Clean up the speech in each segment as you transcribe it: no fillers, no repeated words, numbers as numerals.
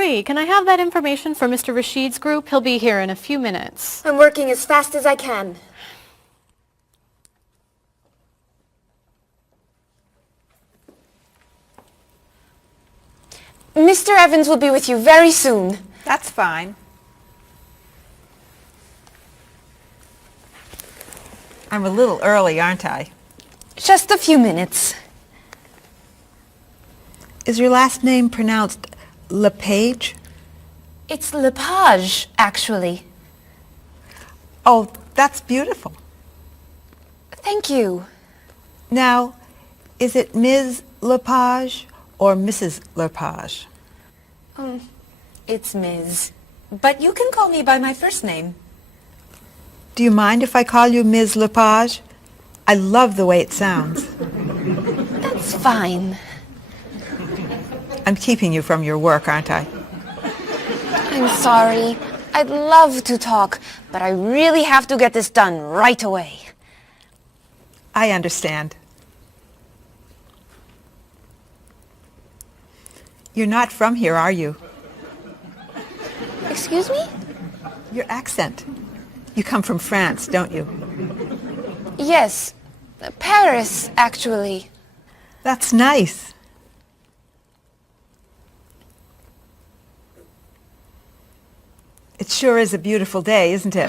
Marie, can I have that information for Mr. Rashid's group? He'll be here in a few minutes. I'm working as fast as I can. Mr. Evans will be with you very soon. That's fine. I'm a little early, aren't I? Just a few minutes. Is your last name pronounced LePage? It's Lepage, actually. Oh, that's beautiful. Thank you. Now, is it Ms. Lepage or Mrs. Lepage? It's Ms. But you can call me by my first name. Do you mind if I call you Ms. Lepage? I love the way it sounds. That's fine. I'm keeping you from your work, aren't I? I'm sorry. I'd love to talk, but I really have to get this done right away. I understand. You're not from here, are you? Excuse me? Your accent. You come from France, don't you? Yes. Paris, actually. That's nice. It sure is a beautiful day, isn't it?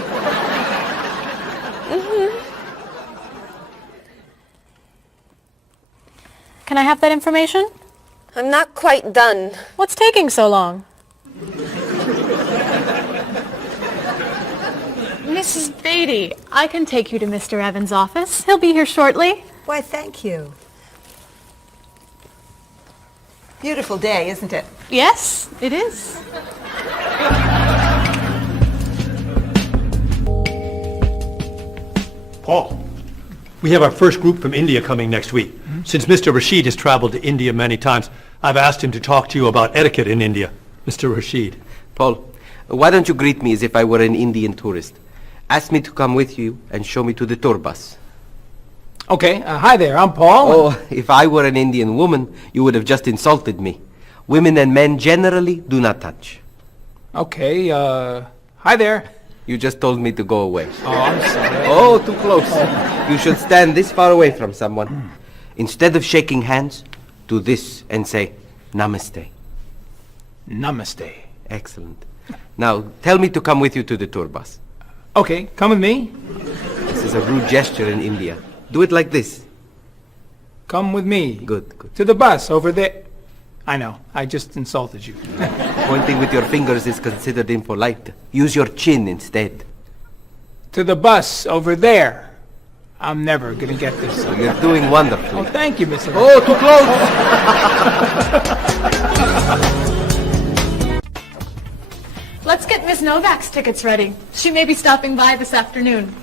Can I have that information? I'm not quite done. What's taking so long? Mrs. Beatty, I can take you to Mr. Evans' office. He'll be here shortly. Why, thank you. Beautiful day, isn't it? Yes, it is. Paul, we have our first group from India coming next week. Since Mr. Rashid has traveled to India many times, I've asked him to talk to you about etiquette in India. Mr. Rashid. Paul, why don't you greet me as if I were an Indian tourist? Ask me to come with you and show me to the tour bus. Okay, hi there, I'm Paul. Oh, if I were an Indian woman, you would have just insulted me. Women and men generally do not touch. Okay, hi there. You just told me to go away. Oh, I'm sorry. Oh, too close. You should stand this far away from someone. Instead of shaking hands, do this and say, Namaste. Namaste. Excellent. Now, tell me to come with you to the tour bus. Okay, come with me. This is a rude gesture in India. Do it like this. Come with me. Good, good. To the bus over there. I know, I just insulted you. Pointing with your fingers is considered impolite. Use your chin instead. To the bus over there. I'm never gonna get this. You're doing wonderfully. Oh, thank you, Mr. Oh, too close! Let's get Miss Novak's tickets ready. She may be stopping by this afternoon.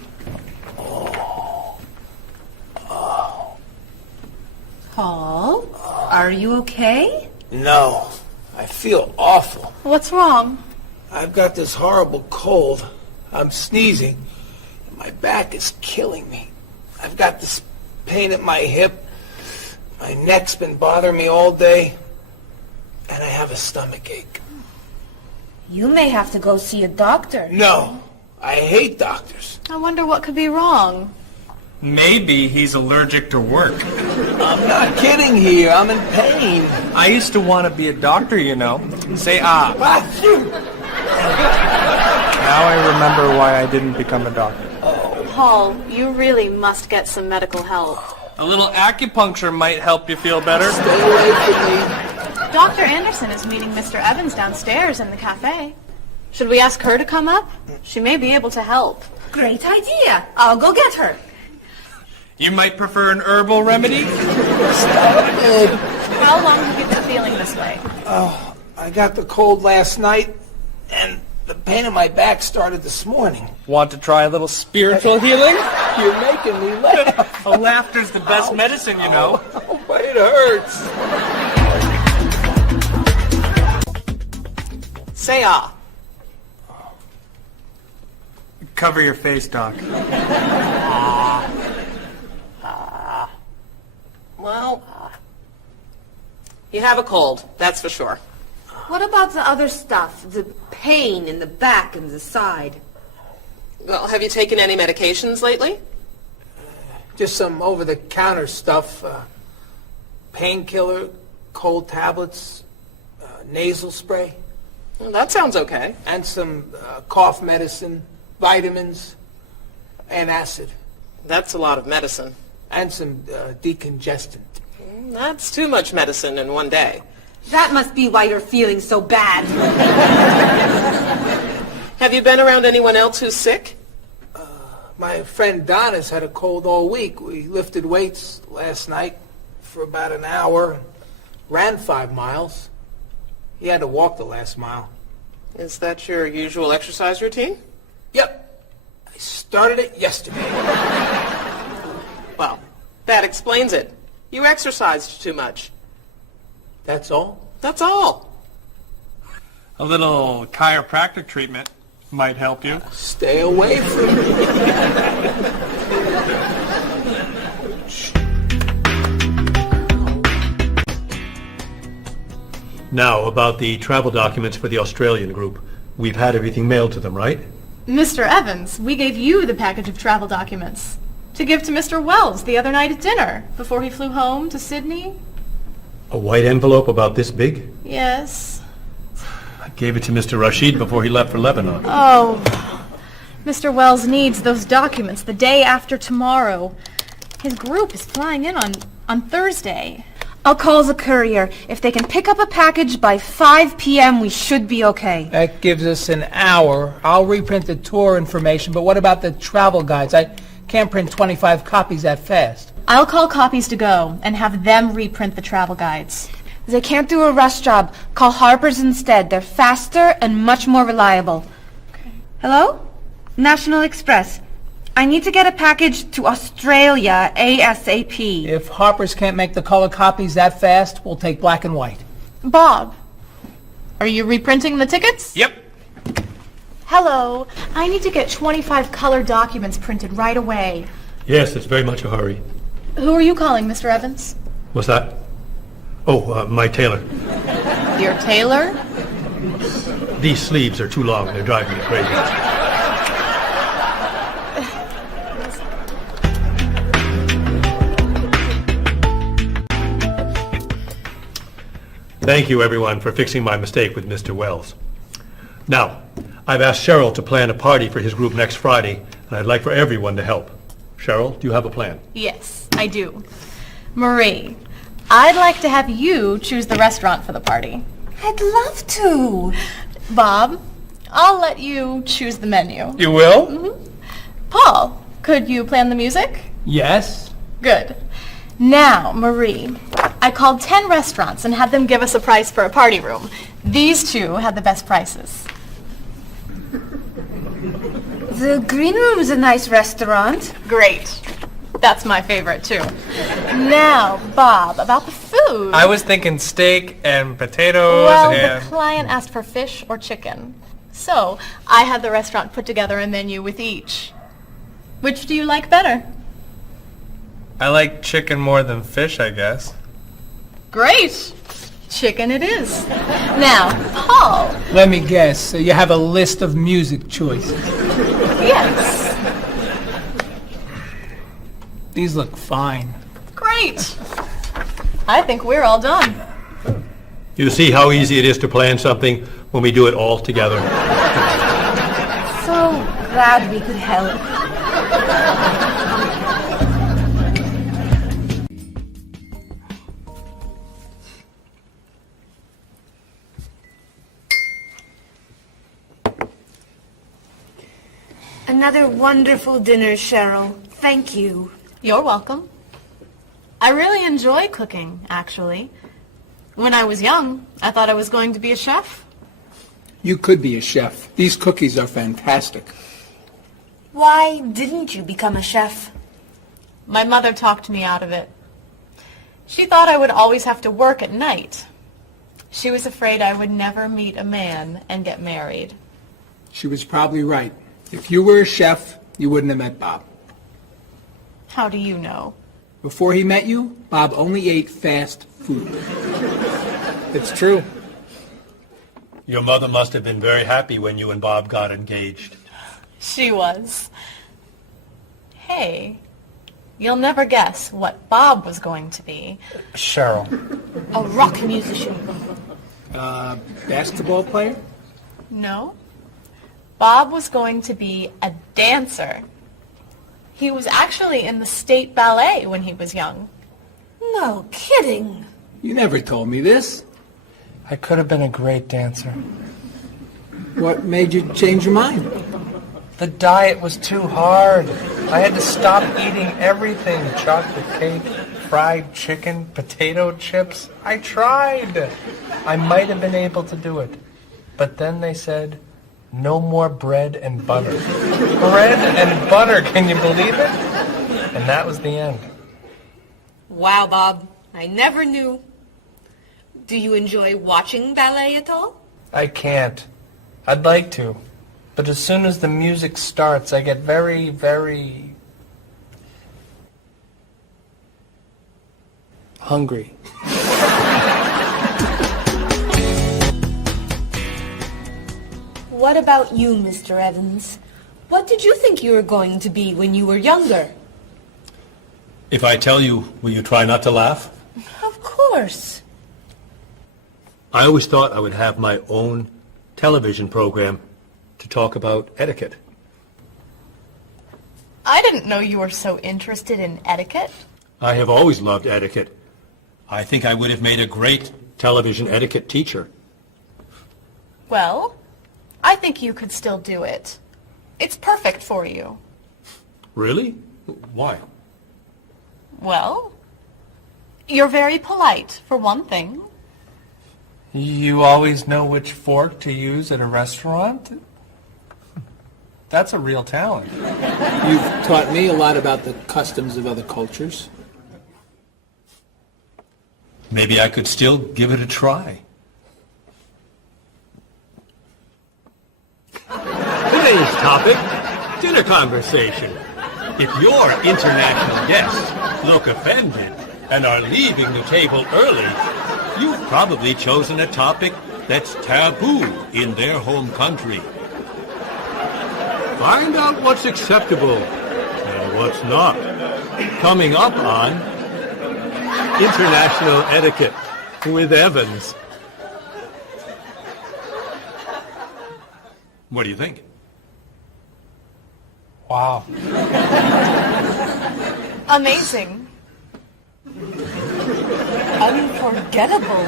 Paul, are you okay? No, I feel awful. What's wrong? I've got this horrible cold. I'm sneezing, and my back is killing me. I've got this pain at my hip. My neck's been bothering me all day, and I have a stomach ache. You may have to go see a doctor. No, I hate doctors. I wonder what could be wrong. Maybe he's allergic to work. I'm not kidding here. I'm in pain. I used to want to be a doctor, you know. Say ah. Now I remember why I didn't become a doctor. Paul, you really must get some medical help. A little acupuncture might help you feel better. Stay away from me. Dr. Anderson is meeting Mr. Evans downstairs in the cafe. Should we ask her to come up? She may be able to help. Great idea. I'll go get her. You might prefer an herbal remedy? How long have you been feeling this way? Oh, I got the cold last night, and the pain in my back started this morning. Want to try a little spiritual healing? You're making me laugh. Oh, laughter's the best medicine, you know. Oh, but it hurts. Say ah. Cover your face, Doc. Well, you have a cold, that's for sure. What about the other stuff? The pain in the back and the side? Well, have you taken any medications lately? Just some over-the-counter stuff. Painkiller, cold tablets, nasal spray. Well, that sounds okay. And some cough medicine, vitamins, and acid. That's a lot of medicine. And some decongestant. That's too much medicine in one day. That must be why you're feeling so bad. Have you been around anyone else who's sick? My friend Donna's had a cold all week. We lifted weights last night for about an hour, ran 5 miles. He had to walk the last mile. Is that your usual exercise routine? Yep. I started it yesterday. Well, that explains it. You exercised too much. That's all? That's all. A little chiropractic treatment might help you. Stay away from me. Now, about the travel documents for the Australian group. We've had everything mailed to them, right? Mr. Evans, we gave you the package of travel documents to give to Mr. Wells the other night at dinner before he flew home to Sydney. A white envelope about this big? Yes. I gave it to Mr. Rashid before he left for Lebanon. Oh, Mr. Wells needs those documents the day after tomorrow. His group is flying in on Thursday. I'll call the courier. If they can pick up a package by 5 p.m., we should be okay. That gives us an hour. I'll reprint the tour information, but what about the travel guides? I can't print 25 copies that fast. I'll call Copies to Go and have them reprint the travel guides. They can't do a rush job. Call Harper's instead. They're faster and much more reliable. Okay. Hello? National Express. I need to get a package to Australia ASAP. If Harper's can't make the color copies that fast, we'll take black and white. Bob, are you reprinting the tickets? Yep. Hello. I need to get 25 color documents printed right away. Yes, it's very much a hurry. Who are you calling, Mr. Evans? What's that? Oh, my tailor. Your tailor? These sleeves are too long. They're driving me crazy. Thank you, everyone, for fixing my mistake with Mr. Wells. Now, I've asked Cheryl to plan a party for his group next Friday, and I'd like for everyone to help. Cheryl, do you have a plan? Yes, I do. Marie, I'd like to have you choose the restaurant for the party. I'd love to. Bob, I'll let you choose the menu. You will? Mm-hmm. Paul, could you plan the music? Yes? Good. Now, Marie, I called 10 restaurants and had them give us a price for a party room. These two had the best prices. The Green Room's a nice restaurant. Great. That's my favorite, too. Now, Bob, about the food. I was thinking steak and potatoes Well, and... the client asked for fish or chicken. So, I had the restaurant put together a menu with each. Which do you like better? I like chicken more than fish, I guess. Great. Chicken it is. Now, Paul. Let me guess. So you have a list of music choices. Yes. These look fine. Great. I think we're all done. You see how easy it is to plan something when we do it all together? So glad we could help. Another wonderful dinner, Cheryl. Thank you. You're welcome. I really enjoy cooking, actually. When I was young, I thought I was going to be a chef. You could be a chef. These cookies are fantastic. Why didn't you become a chef? My mother talked me out of it. She thought I would always have to work at night. She was afraid I would never meet a man and get married. She was probably right. If you were a chef, you wouldn't have met Bob. How do you know? Before he met you, Bob only ate fast food. It's true. Your mother must have been very happy when you and Bob got engaged. She was. Hey, you'll never guess what Bob was going to be. Cheryl. A rock musician. Basketball player? No. Bob was going to be a dancer. He was actually in the state ballet when he was young. No kidding. You never told me this. I could have been a great dancer. What made you change your mind? The diet was too hard. I had to stop eating everything. Chocolate cake, fried chicken, potato chips. I tried. I might have been able to do it. But then they said, no more bread and butter. Bread and butter, can you believe it? And that was the end. Wow, Bob. I never knew. Do you enjoy watching ballet at all? I can't. I'd like to. But as soon as the music starts, I get very, very hungry. What about you, Mr. Evans? What did you think you were going to be when you were younger? If I tell you, will you try not to laugh? Of course. I always thought I would have my own television program to talk about etiquette. I didn't know you were so interested in etiquette. I have always loved etiquette. I think I would have made a great television etiquette teacher. Well, I think you could still do it. It's perfect for you. Really? Why? Well, you're very polite, for one thing. You always know which fork to use at a restaurant? That's a real talent. You've taught me a lot about the customs of other cultures. Maybe I could still give it a try. Today's topic, dinner conversation. If your international guests look offended and are leaving the table early, you've probably chosen a topic that's taboo in their home country. Find out what's acceptable and what's not. Coming up on International Etiquette with Evans. What do you think? Wow. Amazing. Unforgettable.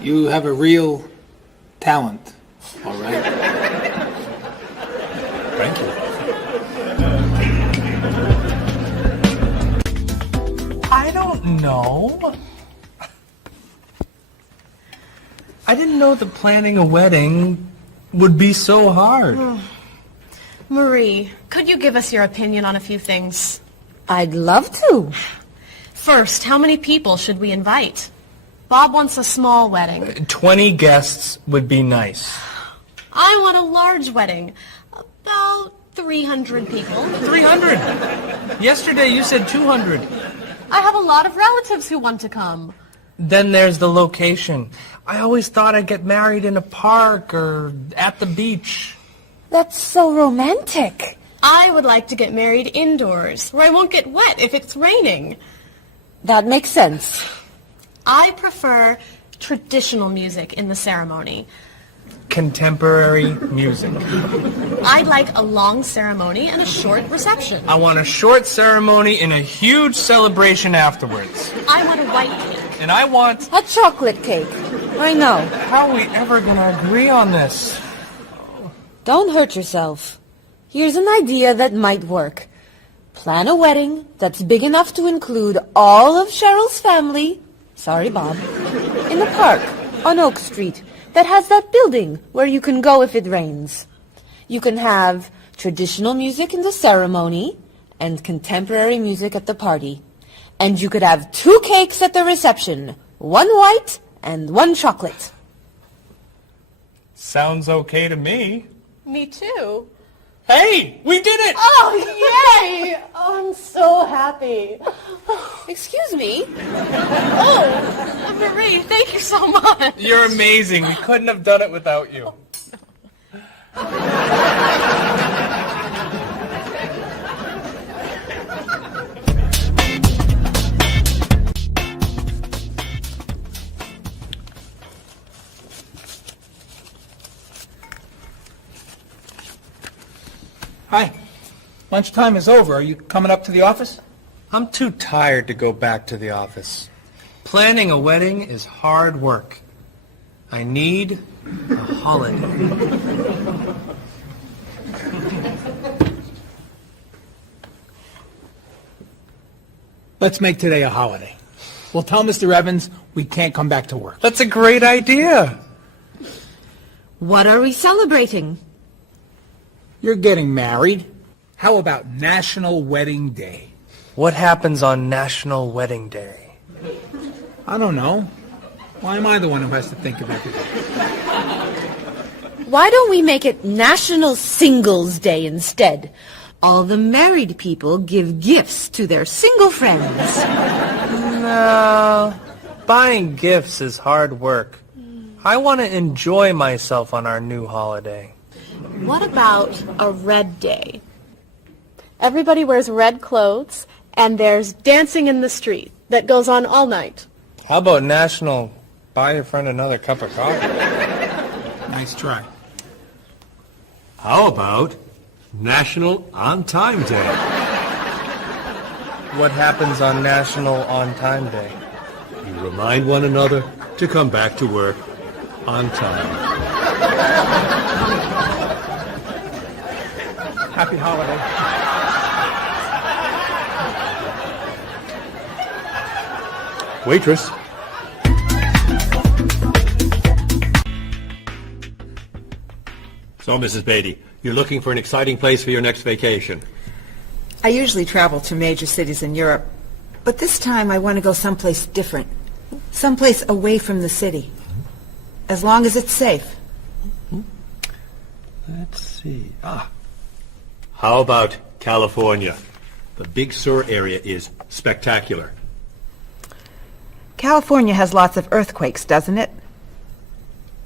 You have a real talent, all right? Thank you. I don't know. I didn't know that planning a wedding would be so hard. Marie, could you give us your opinion on a few things? I'd love to. First, how many people should we invite? Bob wants a small wedding. 20 guests would be nice. I want a large wedding. About 300 people. 300? Yesterday you said 200. I have a lot of relatives who want to come. Then there's the location. I always thought I'd get married in a park or at the beach. That's so romantic. I would like to get married indoors, where I won't get wet if it's raining. That makes sense. I prefer traditional music in the ceremony. Contemporary music. I'd like a long ceremony and a short reception. I want a short ceremony and a huge celebration afterwards. I want a white cake. And I want... A chocolate cake. I know. How are we ever going to agree on this? Don't hurt yourself. Here's an idea that might work. Plan a wedding that's big enough to include all of Cheryl's family, sorry Bob, in the park on Oak Street that has that building where you can go if it rains. You can have traditional music in the ceremony and contemporary music at the party. And you could have 2 cakes at the reception, 1 white and 1 chocolate. Sounds okay to me. Me too. Hey, we did it! Oh, yay! Oh, I'm so happy. Excuse me? Oh, Marie, thank you so much. You're amazing. We couldn't have done it without you. Hi. Lunchtime is over. Are you coming up to the office? I'm too tired to go back to the office. Planning a wedding is hard work. I need a holiday. Let's make today a holiday. We'll tell Mr. Evans we can't come back to work. That's a great idea. What are we celebrating? You're getting married. How about National Wedding Day? What happens on National Wedding Day? I don't know. Why am I the one who has to think of everything? Why don't we make it National Singles Day instead? All the married people give gifts to their single friends. No, buying gifts is hard work. I want to enjoy myself on our new holiday. What about a red day? Everybody wears red clothes, and there's dancing in the street that goes on all night. How about National Buy Your Friend Another Cup of Coffee? Nice try. How about National On Time Day? What happens on National On Time Day? You remind one another to come back to work on time. Happy holiday. Waitress. So, Mrs. Beatty, you're looking for an exciting place for your next vacation. I usually travel to major cities in Europe, but this time I want to go someplace different. Someplace away from the city. As long as it's safe. Let's see. How about California? The Big Sur area is spectacular. California has lots of earthquakes, doesn't it?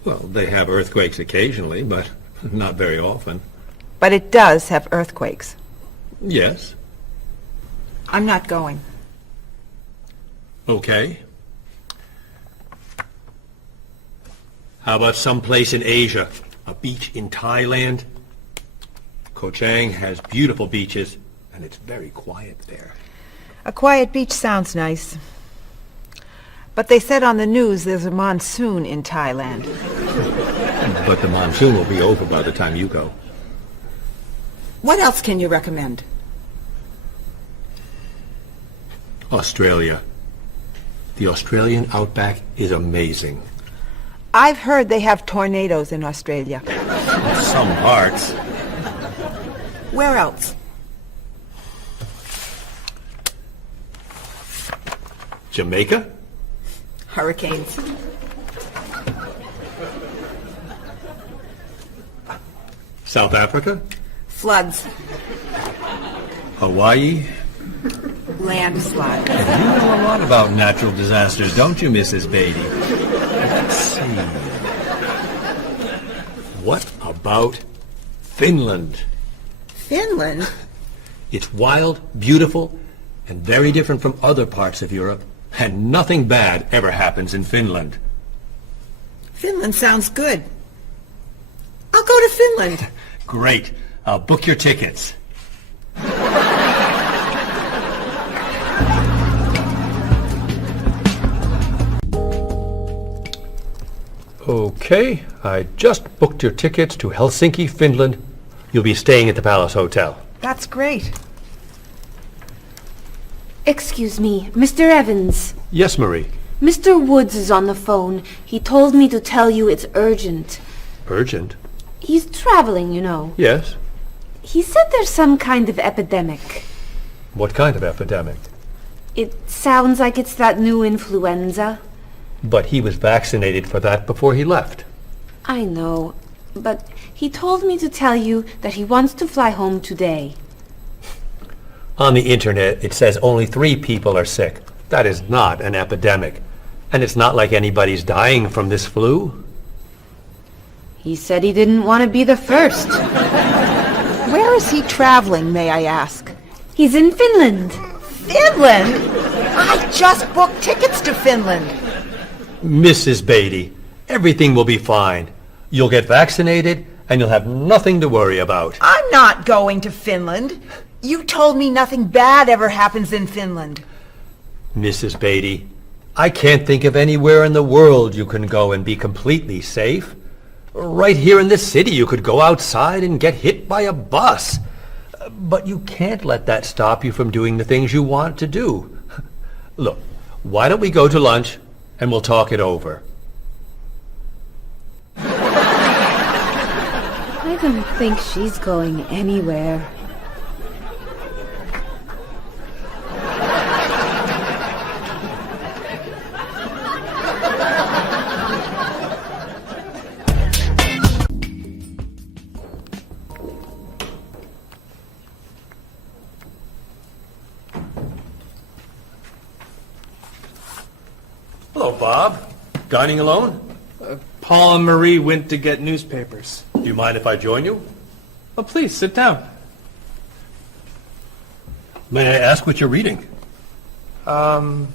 Well, they have earthquakes occasionally, but not very often. But it does have earthquakes. Yes. I'm not going. Okay. How about someplace in Asia? A beach in Thailand? Koh Chang has beautiful beaches, and it's very quiet there. A quiet beach sounds nice. But they said on the news there's a monsoon in Thailand. But the monsoon will be over by the time you go. What else can you recommend? Australia. The Australian outback is amazing. I've heard they have tornadoes in Australia. Some parts. Where else? Jamaica? Hurricanes. South Africa? Floods. Hawaii? Landslides. You know a lot about natural disasters, don't you, Mrs. Beatty? Let's see. What about Finland? Finland? It's wild, beautiful, and very different from other parts of Europe. And nothing bad ever happens in Finland. Finland sounds good. I'll go to Finland. Great. I'll book your tickets. Okay, I just booked your tickets to Helsinki, Finland. You'll be staying at the Palace Hotel. That's great. Excuse me, Mr. Evans. Yes, Marie. Mr. Woods is on the phone. He told me to tell you it's urgent. Urgent? He's traveling, you know. Yes. He said there's some kind of epidemic. What kind of epidemic? It sounds like it's that new influenza. But he was vaccinated for that before he left. I know, but He told me to tell you that he wants to fly home today. On the internet, it says only 3 people are sick. That is not an epidemic. And it's not like anybody's dying from this flu. He said he didn't want to be the first. Where is he traveling, may I ask? He's in Finland. Finland? I just booked tickets to Finland. Mrs. Beatty, everything will be fine. You'll get vaccinated, and you'll have nothing to worry about. I'm not going to Finland. You told me nothing bad ever happens in Finland. Mrs. Beatty, I can't think of anywhere in the world you can go and be completely safe. Right here in this city, you could go outside and get hit by a bus. But you can't let that stop you from doing the things you want to do. Look, why don't we go to lunch and we'll talk it over? I don't think she's going anywhere. Hello, Bob. Dining alone? Paul and Marie went to get newspapers. Do you mind if I join you? Oh, please, sit down. May I ask what you're reading? A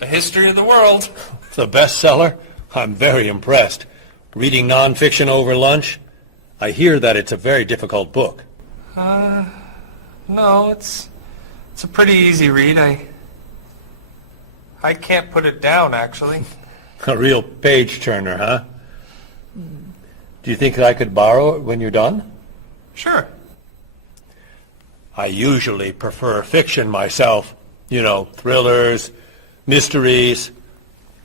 history of the world. It's a bestseller. I'm very impressed. Reading nonfiction over lunch? I hear that it's a very difficult book. No, it's a pretty easy read. I can't put it down, actually. A real page-turner, huh? Do you think that I could borrow it when you're done? Sure. I usually prefer fiction myself. You know, thrillers, mysteries.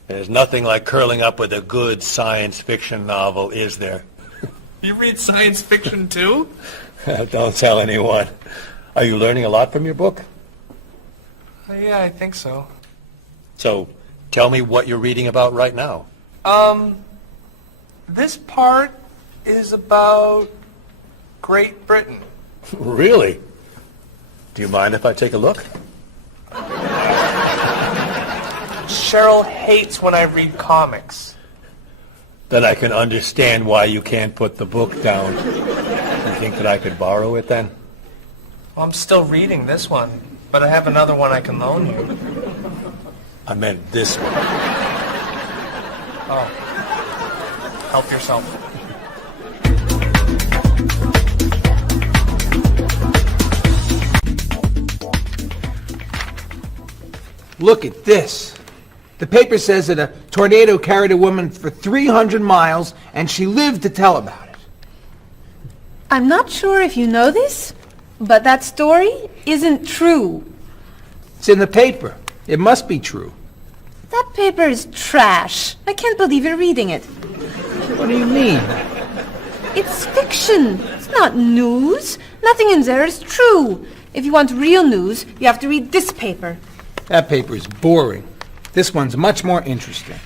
There's nothing like curling up with a good science fiction novel, is there? You read science fiction, too? Don't tell anyone. Are you learning a lot from your book? Yeah, I think so. So, tell me what you're reading about right now. This part is about Great Britain. Really? Do you mind if I take a look? Cheryl hates when I read comics. Then I can understand why you can't put the book down. You think that I could borrow it then? Well, I'm still reading this one, but I have another one I can loan you. I meant this one. Oh. Help yourself. Look at this. The paper says that a tornado carried a woman for 300 miles, and she lived to tell about it. I'm not sure if you know this, but that story isn't true. It's in the paper. It must be true. That paper is trash. I can't believe you're reading it. What do you mean? It's fiction. It's not news. Nothing in there is true. If you want real news, you have to read this paper. That paper is boring. This one's much more interesting.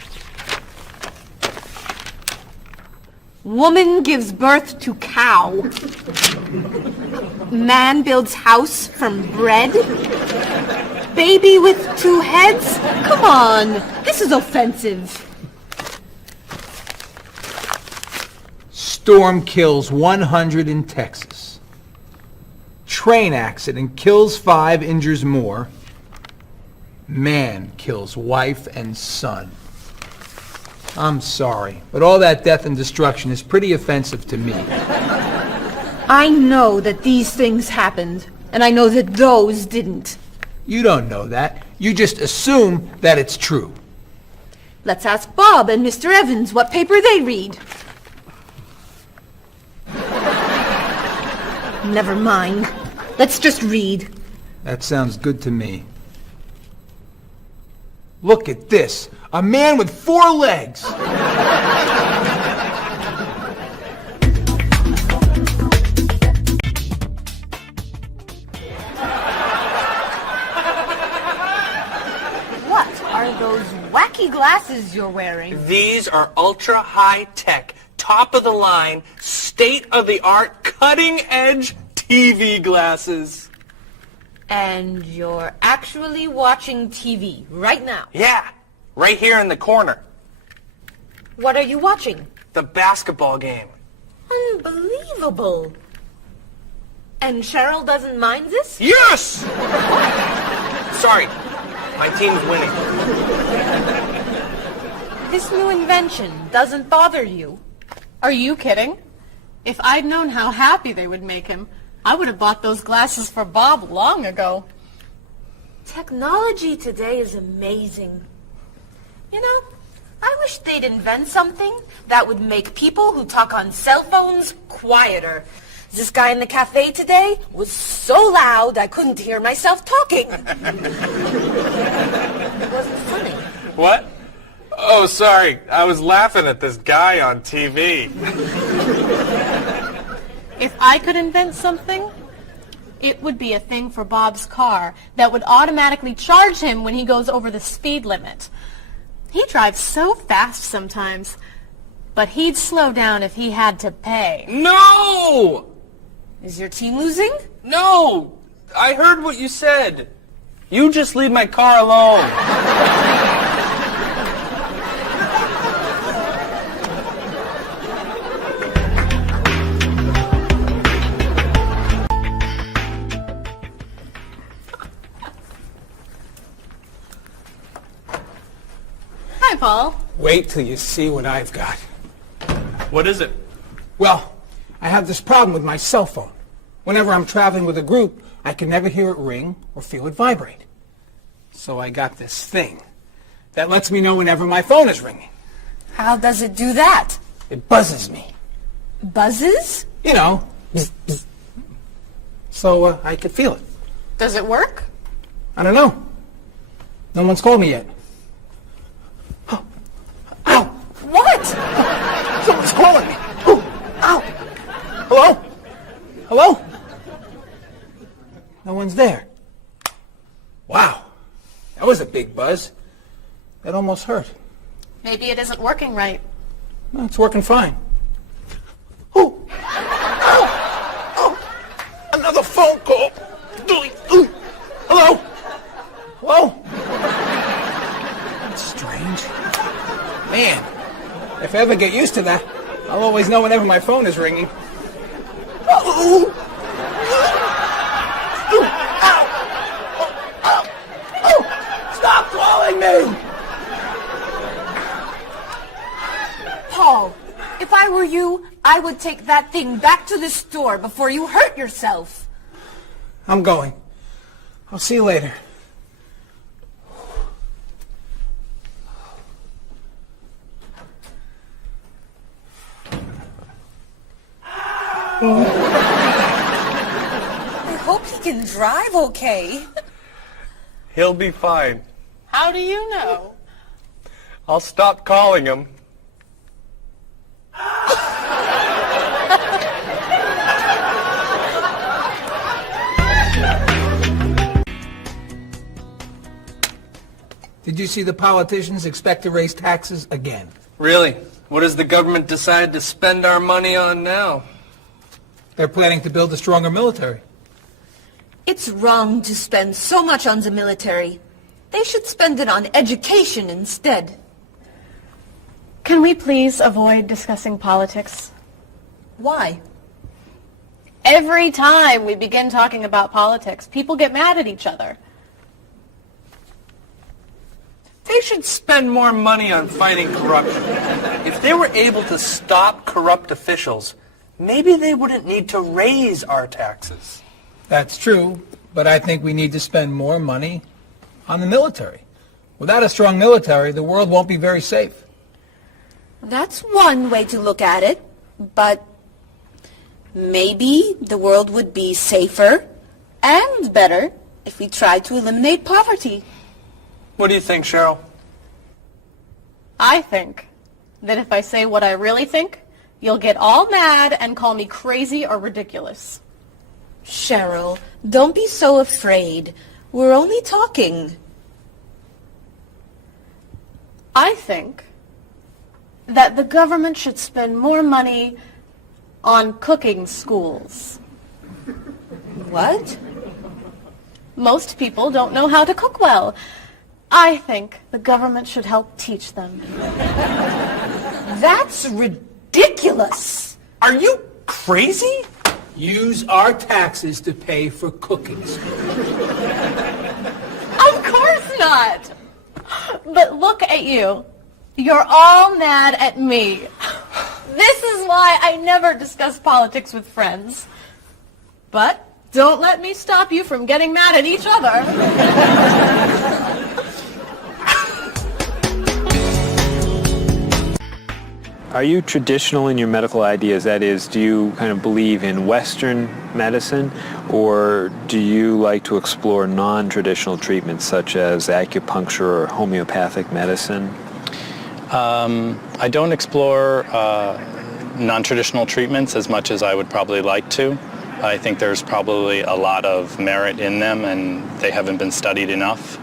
Woman gives birth to cow. Man builds house from bread. Baby with 2 heads? Come on, this is offensive. Storm kills 100 in Texas. Train accident kills 5, injures more. Man kills wife and son. I'm sorry, but all that death and destruction is pretty offensive to me. I know that these things happened, and I know that those didn't. You don't know that. You just assume that it's true. Let's ask Bob and Mr. Evans what paper they read. Never mind. Let's just read. That sounds good to me. Look at this. A man with 4 legs. What are those wacky glasses you're wearing? These are ultra high-tech, top-of-the-line, state-of-the-art, cutting-edge TV glasses. And you're actually watching TV right now. Yeah, right here in the corner. What are you watching? The basketball game. Unbelievable. And Cheryl doesn't mind this? Yes! Sorry, my team's winning. This new invention doesn't bother you. Are you kidding? If I'd known how happy they would make him, I would have bought those glasses for Bob long ago. Technology today is amazing. You know, I wish they'd invent something that would make people who talk on cell phones quieter. This guy in the cafe today was so loud I couldn't hear myself talking. It wasn't funny. What? Oh, sorry. I was laughing at this guy on TV. If I could invent something, it would be a thing for Bob's car that would automatically charge him when he goes over the speed limit. He drives so fast sometimes, but he'd slow down if he had to pay. No! Is your team losing? No! I heard what you said. You just leave my car alone. Hi, Paul. Wait till you see what I've got. What is it? Well, I have this problem with my cell phone. Whenever I'm traveling with a group, I can never hear it ring or feel it vibrate. So I got this thing that lets me know whenever my phone is ringing. How does it do that? It buzzes me. Buzzes? You know, bzz, bzz. So I could feel it. Does it work? I don't know. No one's called me yet. Ow! What? Someone's calling me. Ooh, ow! Hello? Hello? No one's there. Wow. That was a big buzz. That almost hurt. Maybe it isn't working right. No, it's working fine. Ooh! Ow! Oh! Another phone call. Ooh. Hello? Hello? That's strange. Man, if I ever get used to that, I'll always know whenever my phone is ringing. Oh! Ow! Oh! Oh! Stop calling me! Paul, if I were you, I would take that thing back to the store before you hurt yourself. I'm going. I'll see you later. I hope he can drive okay. He'll be fine. How do you know? I'll stop calling him. Did you see the politicians expect to raise taxes again? Really? What does the government decide to spend our money on now? They're planning to build a stronger military. It's wrong to spend so much on the military. They should spend it on education instead. Can we please avoid discussing politics? Why? Every time we begin talking about politics, people get mad at each other. They should spend more money on fighting corruption. If they were able to stop corrupt officials, maybe they wouldn't need to raise our taxes. That's true, but I think we need to spend more money on the military. Without a strong military, the world won't be very safe. That's one way to look at it, but maybe the world would be safer and better if we tried to eliminate poverty. What do you think, Cheryl? I think that if I say what I really think, you'll get all mad and call me crazy or ridiculous. Cheryl, don't be so afraid. We're only talking. I think that the government should spend more money on cooking schools. What? Most people don't know how to cook well. I think the government should help teach them. That's ridiculous. Are you crazy? Use our taxes to pay for cooking school. Of course not. But look at you. You're all mad at me. This is why I never discuss politics with friends. But don't let me stop you from getting mad at each other. Are you traditional in your medical ideas? That is, do you kind of believe in Western medicine, or do you like to explore non-traditional treatments such as acupuncture or homeopathic medicine? I don't explore non-traditional treatments as much as I would probably like to. I think there's probably a lot of merit in them, and they haven't been studied enough.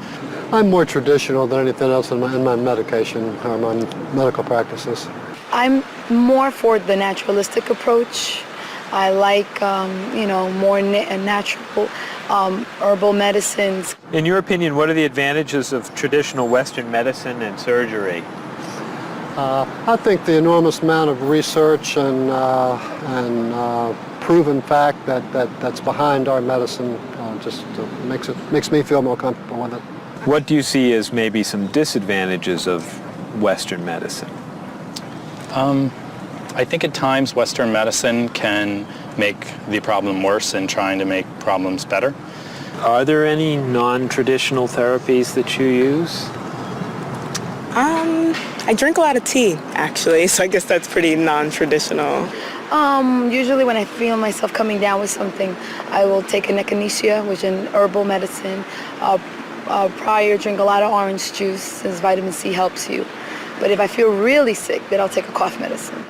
I'm more traditional than anything else in my medication or my medical practices. I'm more for the naturalistic approach. I like, more natural herbal medicines. In your opinion, what are the advantages of traditional Western medicine and surgery? I think the enormous amount of research and proven fact that's behind our medicine just makes me feel more comfortable with it. What do you see as maybe some disadvantages of Western medicine? I think at times Western medicine can make the problem worse in trying to make problems better. Are there any non-traditional therapies that you use? I drink a lot of tea, actually, so I guess that's pretty non-traditional. Usually when I feel myself coming down with something, I will take an echinacea, which is an herbal medicine. Prior, drink a lot of orange juice, since vitamin C helps you. But if I feel really sick, then I'll take a cough medicine.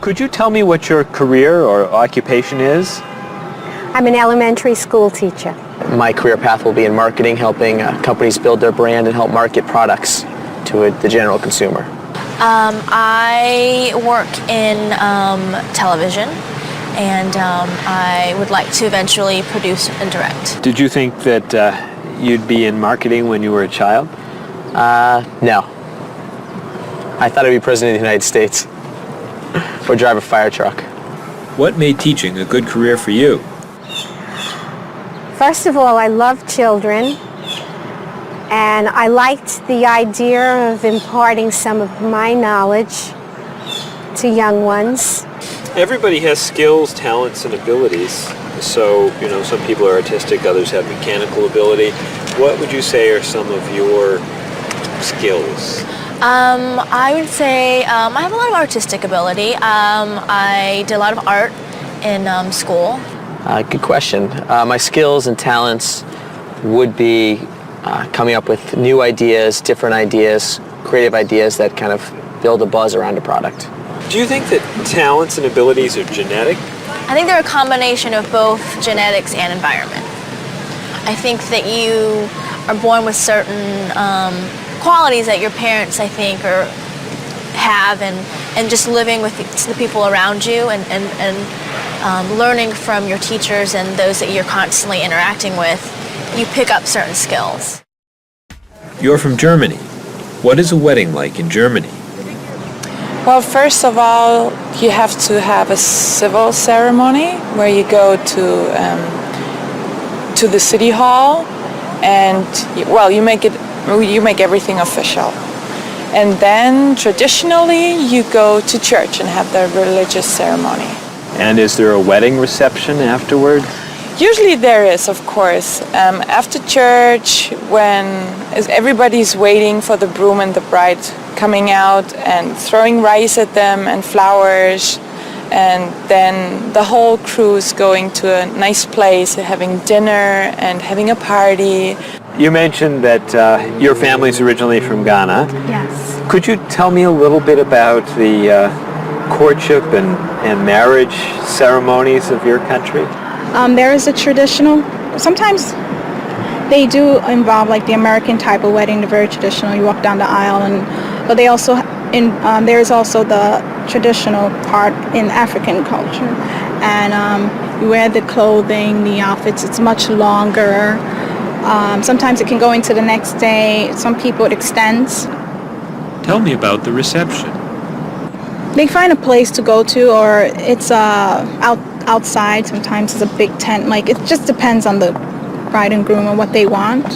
Could you tell me what your career or occupation is? I'm an elementary school teacher. My career path will be in marketing, helping companies build their brand and help market products to the general consumer. I work in television, and I would like to eventually produce and direct. Did you think that you'd be in marketing when you were a child? No. I thought I'd be president of the United States or drive a fire truck. What made teaching a good career for you? First of all, I love children, and I liked the idea of imparting some of my knowledge to young ones. Everybody has skills, talents, and abilities. So, some people are artistic, others have mechanical ability. What would you say are some of your skills? I would say I have a lot of artistic ability. I did a lot of art in school. Good question. My skills and talents would be coming up with new ideas, different ideas, creative ideas that kind of build a buzz around a product. Do you think that talents and abilities are genetic? I think they're a combination of both genetics and environment. I think that you are born with certain qualities that your parents, I think, have, and just living with the people around you and learning from your teachers and those that you're constantly interacting with, you pick up certain skills. You're from Germany. What is a wedding like in Germany? Well, first of all, you have to have a civil ceremony where you go to the city hall, and you make everything official. And then traditionally you go to church and have the religious ceremony. And is there a wedding reception afterward? Usually there is, of course. After church, when everybody's waiting for the groom and the bride coming out and throwing rice at them and flowers, and then the whole crew's going to a nice place, having dinner and having a party. You mentioned that your family's originally from Ghana. Yes. Could you tell me a little bit about the courtship and marriage ceremonies of your country? There is a traditional, sometimes they do involve like the American type of wedding, the very traditional, you walk down the aisle, but they also there's also the traditional part in African culture, and you wear the clothing, the outfits. It's much longer. Sometimes it can go into the next day. Some people it extends. Tell me about the reception. They find a place to go to, or it's outside. Sometimes it's a big tent. Like, it just depends on the bride and groom and what they want.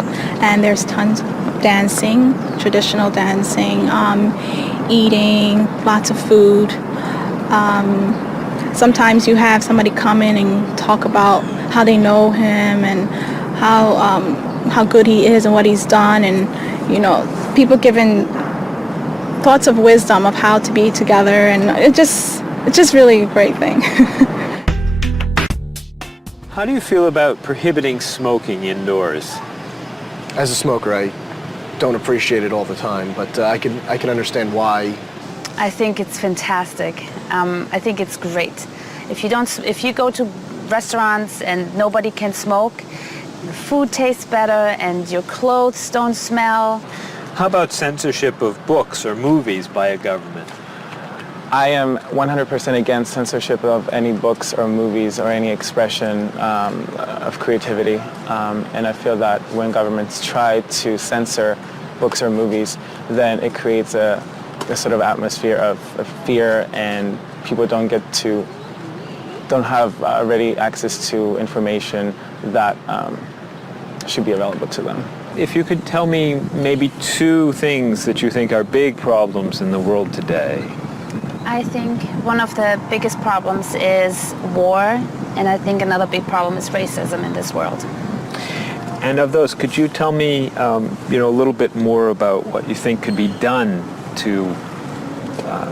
And there's tons of dancing, traditional dancing, eating, lots of food. Sometimes you have somebody come in and talk about how they know him and how good he is and what he's done, and people giving thoughts of wisdom of how to be together, and it's just really a great thing. How do you feel about prohibiting smoking indoors? As a smoker, I don't appreciate it all the time, but I can understand why. I think it's fantastic. I think it's great. If you go to restaurants and nobody can smoke, the food tastes better and your clothes don't smell. How about censorship of books or movies by a government? I am 100% against censorship of any books or movies or any expression of creativity. And I feel that when governments try to censor books or movies, then it creates a sort of atmosphere of fear, and people don't have ready access to information that should be available to them. If you could tell me maybe 2 things that you think are big problems in the world today. I think one of the biggest problems is war, and I think another big problem is racism in this world. And of those, could you tell me a little bit more about what you think could be done to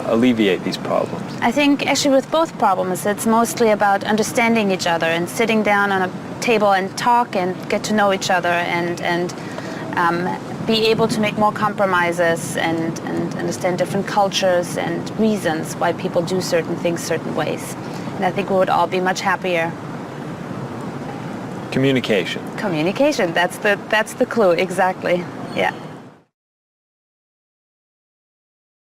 alleviate these problems? I think actually with both problems, it's mostly about understanding each other and sitting down on a table and talk and get to know each other and be able to make more compromises and understand different cultures and reasons why people do certain things certain ways. And I think we would all be much happier. Communication. Communication, that's the clue, exactly. Yeah.